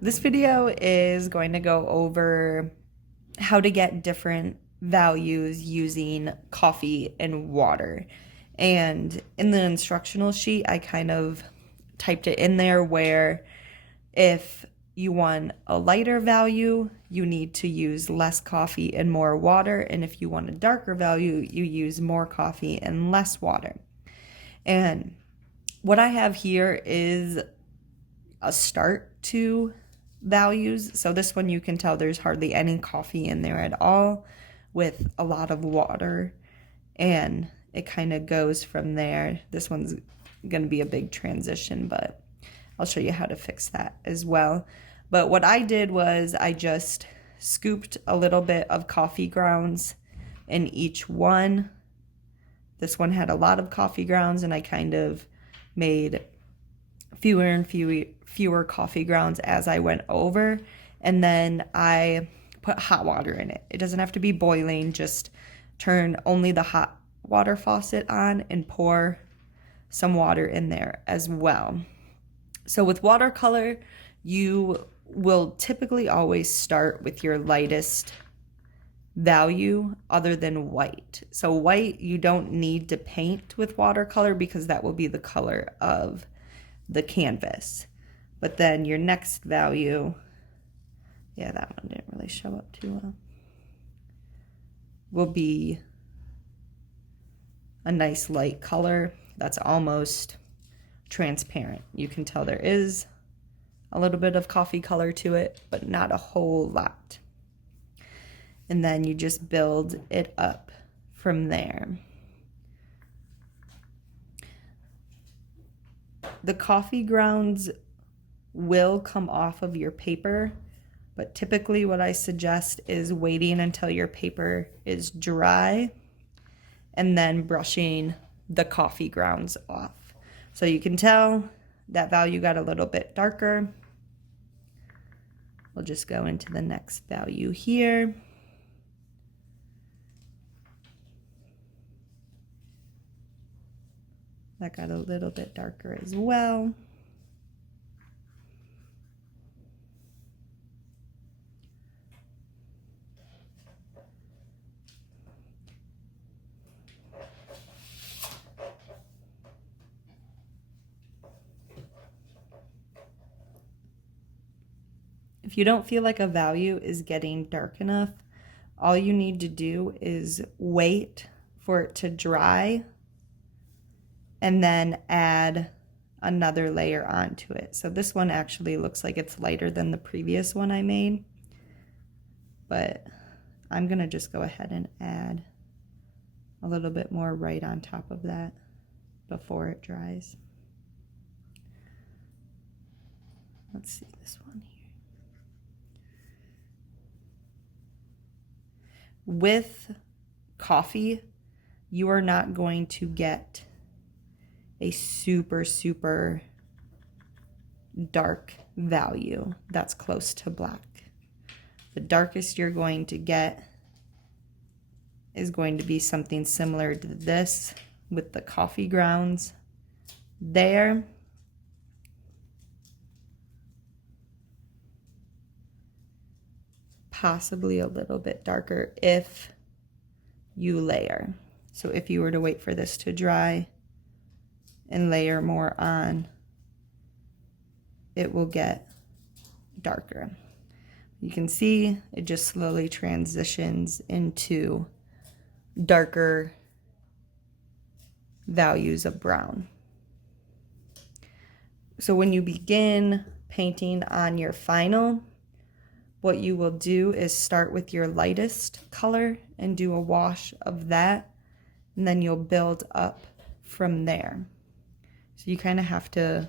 This video is going to go over how to get different values using coffee and water. And in the instructional sheet, I kind of typed it in there where if you want a lighter value, you need to use less coffee and more water. And if you want a darker value, you use more coffee and less water. And what I have here is a start to values. So this one you can tell there's hardly any coffee in there at all with a lot of water, and it kind of goes from there. This one's going to be a big transition, but I'll show you how to fix that as well. But what I did was I just scooped a little bit of coffee grounds in each one. This one had a lot of coffee grounds, and I kind of made fewer and fewer coffee grounds as I went over. And then I put hot water in it. It doesn't have to be boiling, just turn only the hot water faucet on and pour some water in there as well. So with watercolor, you will typically always start with your lightest value other than white. So white, you don't need to paint with watercolor because that will be the color of the canvas. But then your next value, yeah, that one didn't really show up too well, will be a nice light color that's almost transparent. You can tell there is a little bit of coffee color to it, but not a whole lot. And then you just build it up from there. The coffee grounds will come off of your paper, but typically what I suggest is waiting until your paper is dry and then brushing the coffee grounds off. So you can tell that value got a little bit darker. We'll just go into the next value here. That got a little bit darker as well. If you don't feel like a value is getting dark enough, all you need to do is wait for it to dry and then add another layer onto it. So this one actually looks like it's lighter than the previous one I made, but I'm gonna just go ahead and add a little bit more right on top of that before it dries. Let's see this one here. With coffee, you are not going to get a super dark value that's close to black. The darkest you're going to get is going to be something similar to this with the coffee grounds there. Possibly a little bit darker if you layer. So if you were to wait for this to dry and layer more on, it will get darker. You can see it just slowly transitions into darker values of brown. So when you begin painting on your final, what you will do is start with your lightest color and do a wash of that, and then you'll build up from there. So you kind of have to